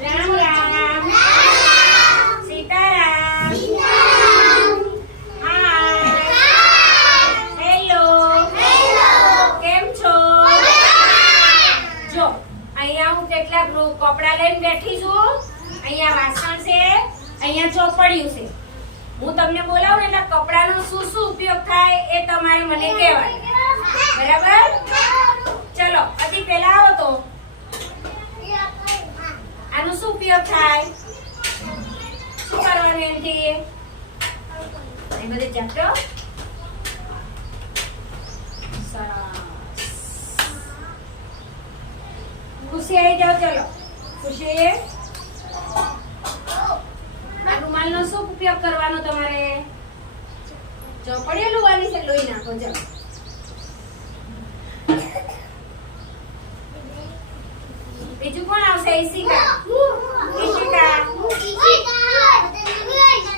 Ram Ram Sitaram hello કેમ છો જો અહીંયા હું કેટલાક કપડાં લઈને બેઠી છું અહીંયા વાસણ છે અહીંયા ચોપડિયું છે હું તમને બોલાવું એટલે કપડાનો શું શું ઉપયોગ થાય એ તમારે મને કહેવાનું બરાબર ચલો હજી પહેલા આવો તો આનો શું ઉપયોગ થાય? શું કરવાનું એનથી એ ઉપયોગ કરવાનો તમારે? ચોપડીઓ લુવાની છે, લોહી નાખો, ચલો. બીજું કોણ આવશે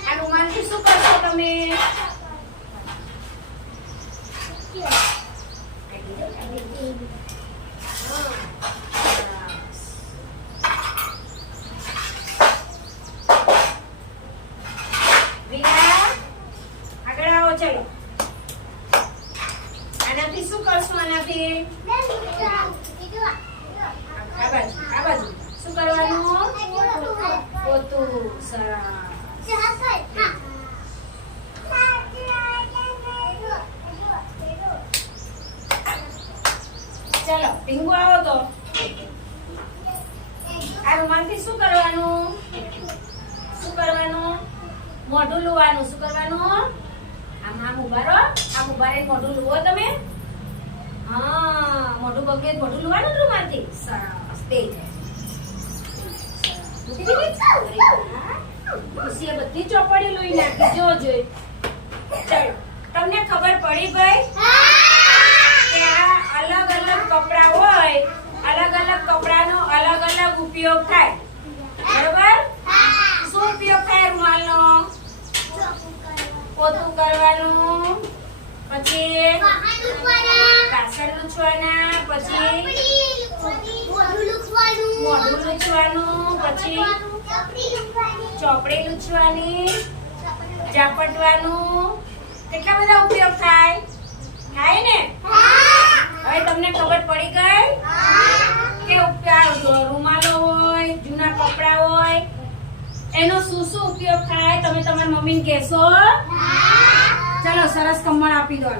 આ રૂમાલથી શું કરશો તમે વિના આગળ આવો ચલો આનાથી શું કરશું આનાથી? આ બાજુ આ બાજુ. શું કરવાનું? પોતું, સરસ. ચાલો ટીંગુ આવો તો. આ રૂમાલથી શું કરવાનું? શું કરવાનું? મોઢું લુવાનું. શું કરવાનું? આમ આમ ઉભારો આમ ઉભારે મોઢું લુવો તમે. હા મોઢું બગડે તો મોઢું લુવાનું જ. રૂમાલથી સરસ બે ખુશીએ બધી ચોપડી લઈ નાખી જો જોઈ ચલો તમને ખબર પડી ભાઈ કે આ અલગ અલગ કપડા હોય અલગ અલગ કપડાનો અલગ અલગ ઉપયોગ થાય. બરોબર? શું ઉપયોગ થાય રૂમાલનો? પોતું કરવાનું. પછી કાસળ લૂછવાના પછી મોઢું લૂછવાનું. પછી ચોપડી લૂછવાની ઝાપટવાનું. કેટલા બધા ઉપયોગ થાય? થાય ને? હવે તમને ખબર પડી ગઈ કે રૂમાલો હોય જૂના કપડા હોય એનો શું શું ઉપયોગ થાય? તમે તમારી મમ્મીને કહેશો. ચલો સરસ કમળ આપી દો